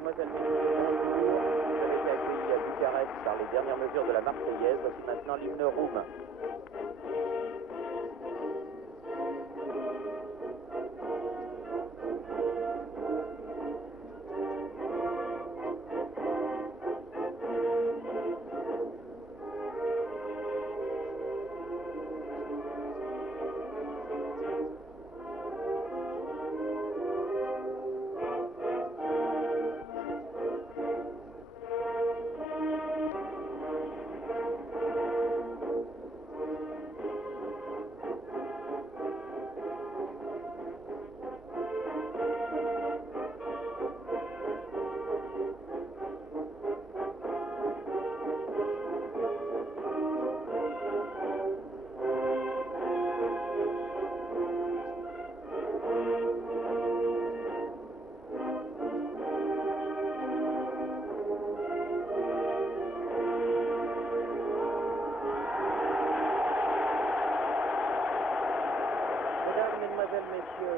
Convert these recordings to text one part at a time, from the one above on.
mesdemoiselles, messieurs, vous avez été accueillis à Bucarest par les dernières mesures de la Marseillaise. Voici maintenant l'hymne roumain.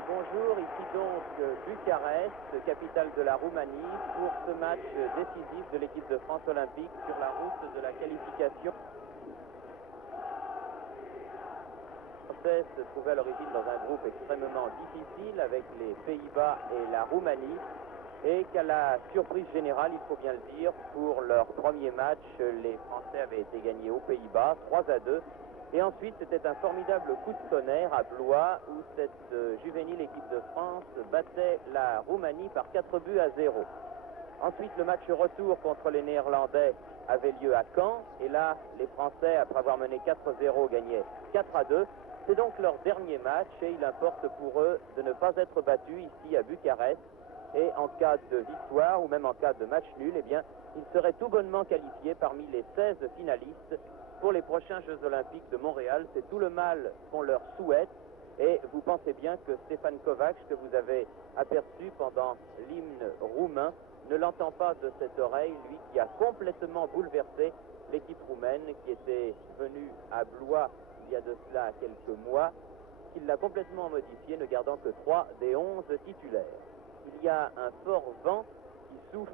Bonjour, ici donc Bucarest, capitale de la Roumanie, pour ce match décisif de l'équipe de France olympique sur la route de la qualification. La française se trouvait à l'origine dans un groupe extrêmement difficile avec les Pays-Bas et la Roumanie, et qu'à la surprise générale, il faut bien le dire, pour leur premier match, les Français avaient été gagnés aux Pays-Bas 3-2. Et ensuite, c'était un formidable coup de tonnerre à Blois, où cette juvénile équipe de France battait la Roumanie par 4-0. Ensuite, le match retour contre les Néerlandais avait lieu à Caen. Et là, les Français, après avoir mené 4-0, gagnaient 4-2. C'est donc leur dernier match et il importe pour eux de ne pas être battus ici à Bucarest. Et en cas de victoire ou même en cas de match nul, eh bien, ils seraient tout bonnement qualifiés parmi les 16 finalistes pour les prochains Jeux Olympiques de Montréal. C'est tout le mal qu'on leur souhaite. Et vous pensez bien que Stefan Kovacs, que vous avez aperçu pendant l'hymne roumain, ne l'entend pas de cette oreille, lui qui a complètement bouleversé l'équipe roumaine qui était venue à Blois il y a de cela quelques mois, qu'il l'a complètement modifié, ne gardant que 3 des 11 titulaires. Il y a un fort vent qui souffle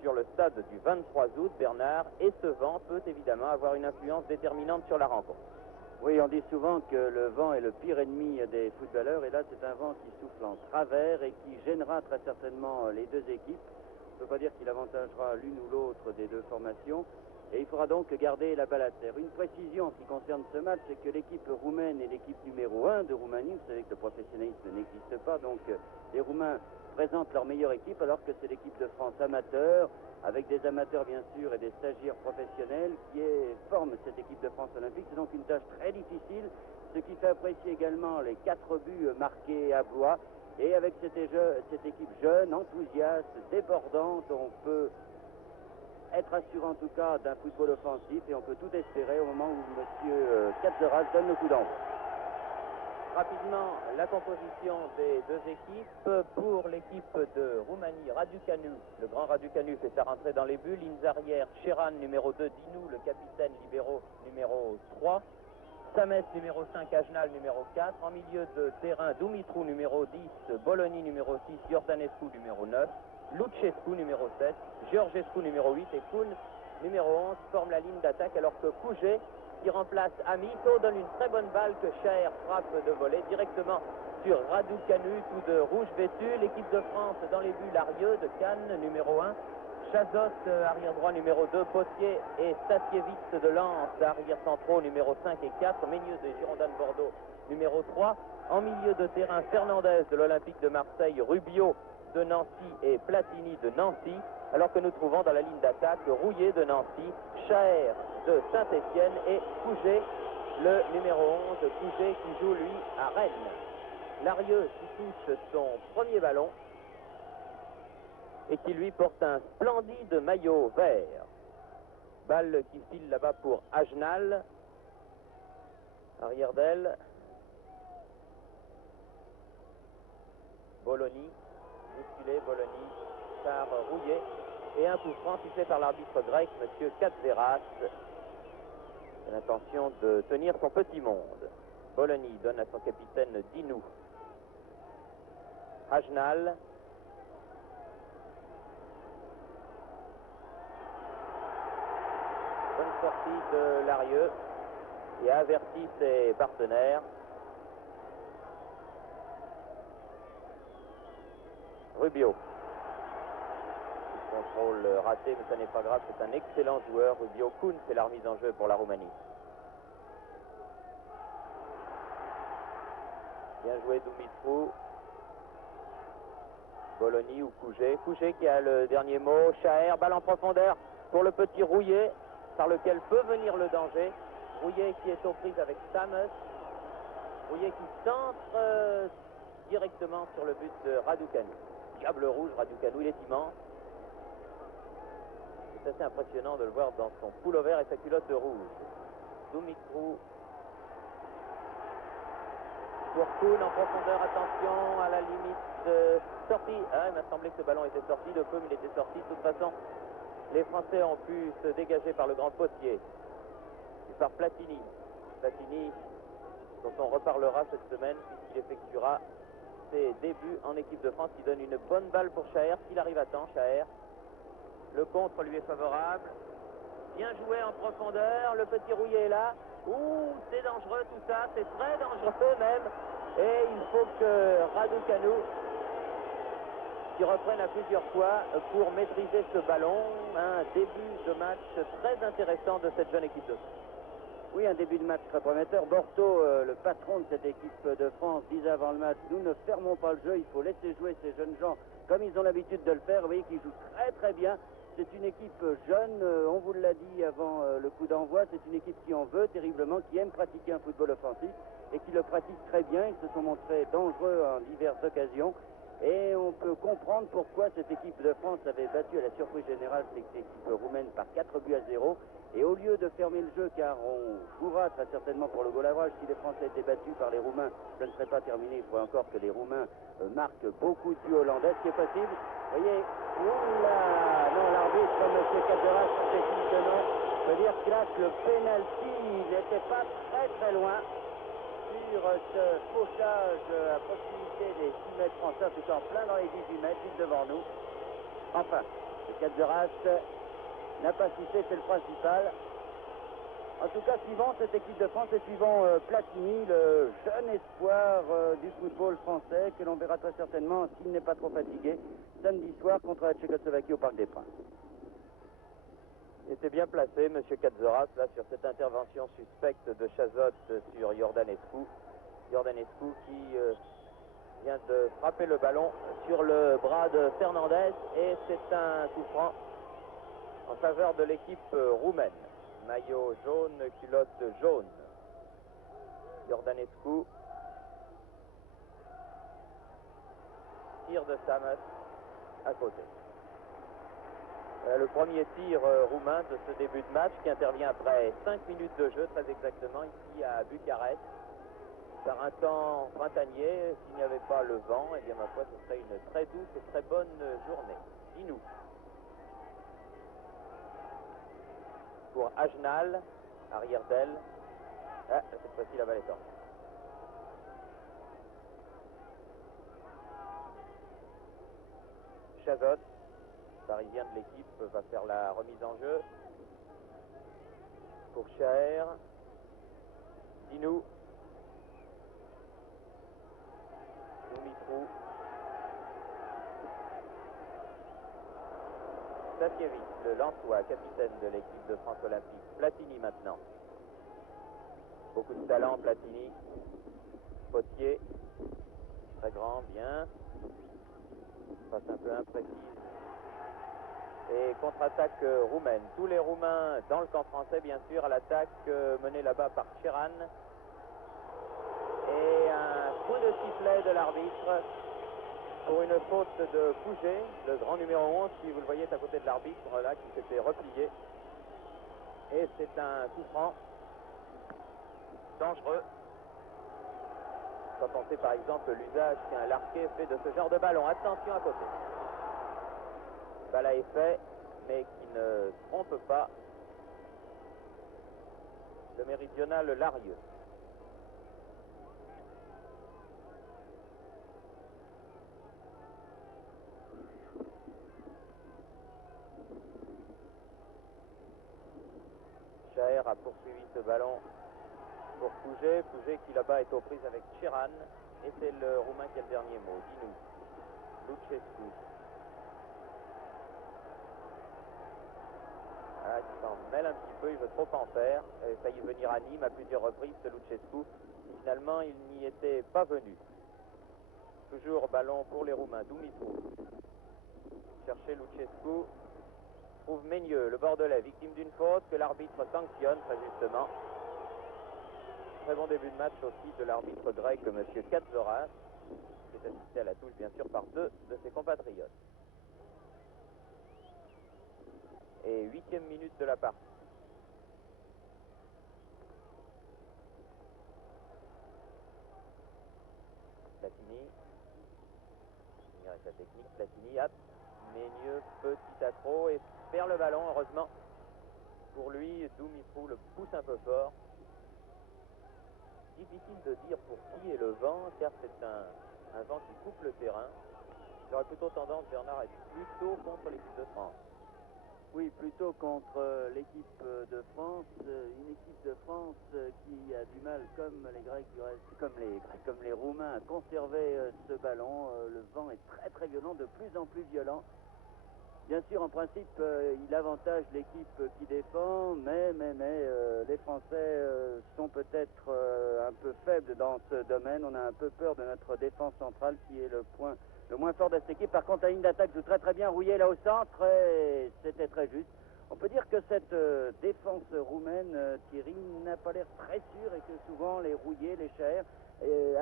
sur le stade du 23 août, Bernard, et ce vent peut évidemment avoir une influence déterminante sur la rencontre. Oui, on dit souvent que le vent est le pire ennemi des footballeurs, et là c'est un vent qui souffle en travers et qui gênera très certainement les deux équipes. On ne peut pas dire qu'il avantagera l'une ou l'autre des deux formations, et il faudra donc garder la balle à terre. Une précision en ce qui concerne ce match, c'est que l'équipe roumaine est l'équipe numéro 1 de Roumanie. Vous savez que le professionnalisme n'existe pas, donc les Roumains présentent leur meilleure équipe, alors que c'est l'équipe de France amateur, avec des amateurs bien sûr et des stagiaires professionnels qui forment cette équipe de France olympique. C'est donc une tâche très difficile, ce qui fait apprécier également les 4 buts marqués à Blois. Et avec cette équipe jeune, enthousiaste, débordante, on peut être assuré en tout cas d'un football offensif, et on peut tout espérer au moment où M. Katzeras donne le coup d'envoi. Rapidement, la composition des deux équipes. Pour l'équipe de Roumanie, Raducanu, le grand Raducanu fait sa rentrée dans les buts. Lignes arrière, Sheran numéro 2, Dinu, le capitaine libéraux numéro 3. Sames numéro 5, Ajnal numéro 4. En milieu de terrain, Dumitru numéro 10, Bologna numéro 6, Iordanescu numéro 9, Lucescu numéro 7, Georgescu numéro 8 et Kuhn numéro 11 forment la ligne d'attaque, alors que Pouget, qui remplace Amito, donne une très bonne balle que Cher frappe de volée directement sur Raducanu, tout de rouge vêtu. L'équipe de France dans les buts, Larieux de Cannes numéro 1, Chazot, arrière droit numéro 2, Potier et Stasiewicz de Lens, arrière centraux numéro 5 et 4, Ménieux de Girondins de Bordeaux numéro 3. En milieu de terrain, Fernandez de l'Olympique de Marseille, Rubio de Nancy et Platini de Nancy, alors que nous trouvons dans la ligne d'attaque Rouillet de Nancy, Chaer de Saint-Étienne et Pouget, le numéro 11, Pouget qui joue lui à Rennes. Larieux qui touche son premier ballon et qui lui porte un splendide maillot vert. Balle qui file là-bas pour Ajnal, arrière d'aile. Bologna, bousculé, Bologna par Rouillet, et un coup franc sifflé par l'arbitre grec, M. Katzeras. Il a l'intention de tenir son petit monde. Bologna donne à son capitaine Dinu. Ajnal. sortie de Larieux et avertit ses partenaires. Rubio. Contrôle raté, mais ça n'est pas grave, c'est un excellent joueur. Rubio. Kuhn fait la remise en jeu pour la Roumanie. Bien joué Dumitru. Bologna ou Couget. Couget qui a le dernier mot. Chaher, balle en profondeur pour le petit Rouillet, par lequel peut venir le danger. Rouillet qui est aux prises avec Stammes. Rouillet qui centre directement sur le but de Raducanu. Diable rouge, Raducanu, il est immense. C'est assez impressionnant de le voir dans son pullover et sa culotte rouge. Dumitru. Pour Kuhn en profondeur, attention à la limite sortie. Ah, il m'a semblé que ce ballon était sorti de peu, mais il était sorti. De toute façon, les Français ont pu se dégager par le grand potier. Et par Platini. Platini, dont on reparlera cette semaine, puisqu'il effectuera ses débuts en équipe de France. Il donne une bonne balle pour Chaher, s'il arrive à temps, Chaher. Le contre lui est favorable. Bien joué en profondeur. Le petit Rouillet est là. Ouh, c'est dangereux tout ça. C'est très dangereux même. Et il faut que Raducanu qui reprenne à plusieurs fois pour maîtriser ce ballon. Un début de match très intéressant de cette jeune équipe de France. Oui, un début de match très prometteur. Borto, le patron de cette équipe de France, disait avant le match, nous ne fermons pas le jeu, il faut laisser jouer ces jeunes gens comme ils ont l'habitude de le faire. Vous voyez qu'ils jouent très très bien. C'est une équipe jeune, on vous l'a dit avant le coup d'envoi, c'est une équipe qui en veut terriblement, qui aime pratiquer un football offensif et qui le pratique très bien. Ils se sont montrés dangereux en diverses occasions. Et on peut comprendre pourquoi cette équipe de France avait battu à la surprise générale cette équipe roumaine par 4-0. Et au lieu de fermer le jeu, car on jouera très certainement pour le goal average, si les Français étaient battus par les Roumains, ça ne serait pas terminé. Il faudrait encore que les Roumains marquent beaucoup de buts hollandais, ce qui est possible. Vous voyez, oula, non, l'arbitre, M. Cadzeras, c'est dit que non. Je veux dire que là, le penalty n'était pas très très loin sur ce fauchage à proximité des 6 mètres français, tout en plein dans les 18 mètres, juste devant nous. Enfin, le Cadzeras n'a pas cité, c'est le principal. En tout cas, suivant cette équipe de France et suivant Platini, le jeune espoir du football français, que l'on verra très certainement, s'il n'est pas trop fatigué, samedi soir contre la Tchécoslovaquie au Parc des Princes. Il était bien placé, M. Cadzeras, là, sur cette intervention suspecte de Chazot sur Iordanescu. Iordanescu qui vient de frapper le ballon sur le bras de Fernandez. Et c'est un coup franc en faveur de l'équipe roumaine. Maillot jaune, culotte jaune. Iordanescu. Tir de Stammes à côté. Le premier tir roumain de ce début de match qui intervient après 5 minutes de jeu, très exactement, ici à Bucarest. Par un temps printanier, s'il n'y avait pas le vent, eh bien ma foi, ce serait une très douce et très bonne journée. Dis-nous. Pour Agenal, arrière d'aile. Ah, cette fois-ci la balle est hors. Chazot, parisien de l'équipe, va faire la remise en jeu. Pour Chaher. Dinou. Dumitru. Stasiewicz, le Lensois, capitaine de l'équipe de France olympique. Platini maintenant. Beaucoup de talent, Platini. Potier. Très grand, bien. Passe un peu imprécise. Et contre-attaque roumaine. Tous les Roumains dans le camp français, bien sûr, à l'attaque menée là-bas par Sheran. Et un coup de sifflet de l'arbitre pour une faute de Couget, le grand numéro 11, qui, vous le voyez, est à côté de l'arbitre, là, qui s'était replié. Et c'est un coup franc dangereux. On peut penser par exemple l'usage qu'un Larquet fait de ce genre de ballon. Attention à côté. Balle à effet, mais qui ne trompe pas le méridional Larieux. poursuivi ce ballon pour Pouget. Pouget qui là-bas est aux prises avec Sheeran. Et c'est le Roumain qui a le dernier mot. Dinu. Lucescu. Ah, il s'en mêle un petit peu, il veut trop en faire. Il a failli venir à Nîmes à plusieurs reprises, ce Lucescu. Finalement, il n'y était pas venu. Toujours ballon pour les Roumains. Dumitru. Chercher Lucescu. Trouve Meigneux, le Bordelais, victime d'une faute que l'arbitre sanctionne très justement. Très bon début de match aussi de l'arbitre grec, M. Katzoras, qui est assisté à la touche bien sûr par deux de ses compatriotes. Et 8e minute de la partie. Platini. Finir avec la technique. Platini, hop. Meigneux, petit accro et perd le ballon, heureusement. Pour lui, Dumitru le pousse un peu fort. Difficile de dire pour qui est le vent, car c'est un vent qui coupe le terrain. J'aurais plutôt tendance, Bernard, à être plutôt contre l'équipe de France. Oui, plutôt contre l'équipe de France, une équipe de France qui a du mal, comme les Grecs du reste, comme les Roumains, à conserver ce ballon. Le vent est très très violent, de plus en plus violent. Bien sûr, en principe, il avantage l'équipe qui défend, mais les Français sont peut-être un peu faibles dans ce domaine. On a un peu peur de notre défense centrale qui est le point le moins fort de cette équipe. Par contre, la ligne d'attaque joue très très bien. Rouillé là au centre et c'était très juste. On peut dire que cette défense roumaine, Thierry, n'a pas l'air très sûre et que souvent les rouillés, les chers,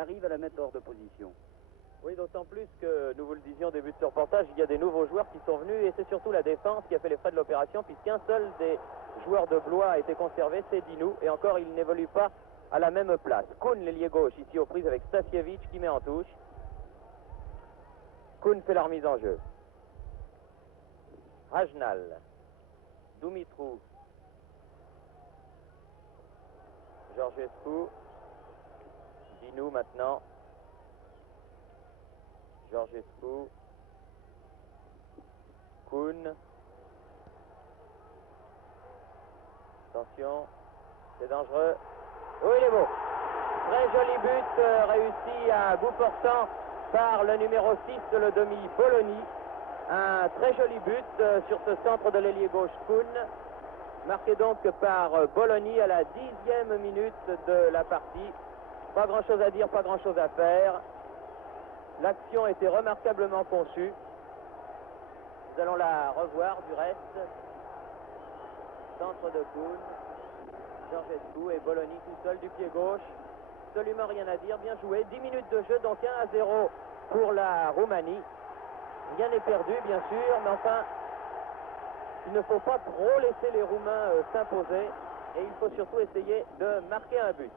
arrivent à la mettre hors de position. Oui, d'autant plus que, nous vous le disions au début de ce reportage, il y a des nouveaux joueurs qui sont venus et c'est surtout la défense qui a fait les frais de l'opération puisqu'un seul des joueurs de Blois a été conservé, c'est Dinu, et encore il n'évolue pas à la même place. Kuhn, l'ailier gauche, ici aux prises avec Stasiewicz qui met en touche. Kuhn fait la remise en jeu. Rajnal, Dumitru, Georgescu, Dinu maintenant. Georgescu, Kuhn. Attention, c'est dangereux. Oui, il est beau. Très joli but réussi à bout portant par le numéro 6, le demi Bologna. Un très joli but sur ce centre de l'ailier gauche Kuhn. Marqué donc par Bologna à la 10e minute de la partie. Pas grand chose à dire, pas grand chose à faire. L'action était remarquablement conçue. Nous allons la revoir du reste. Centre de Kuhn, Georgescu et Bologna tout seul du pied gauche. Absolument rien à dire, bien joué. 10 minutes de jeu, donc 1-0 pour la Roumanie. Rien n'est perdu, bien sûr, mais enfin, il ne faut pas trop laisser les Roumains s'imposer et il faut surtout essayer de marquer un but.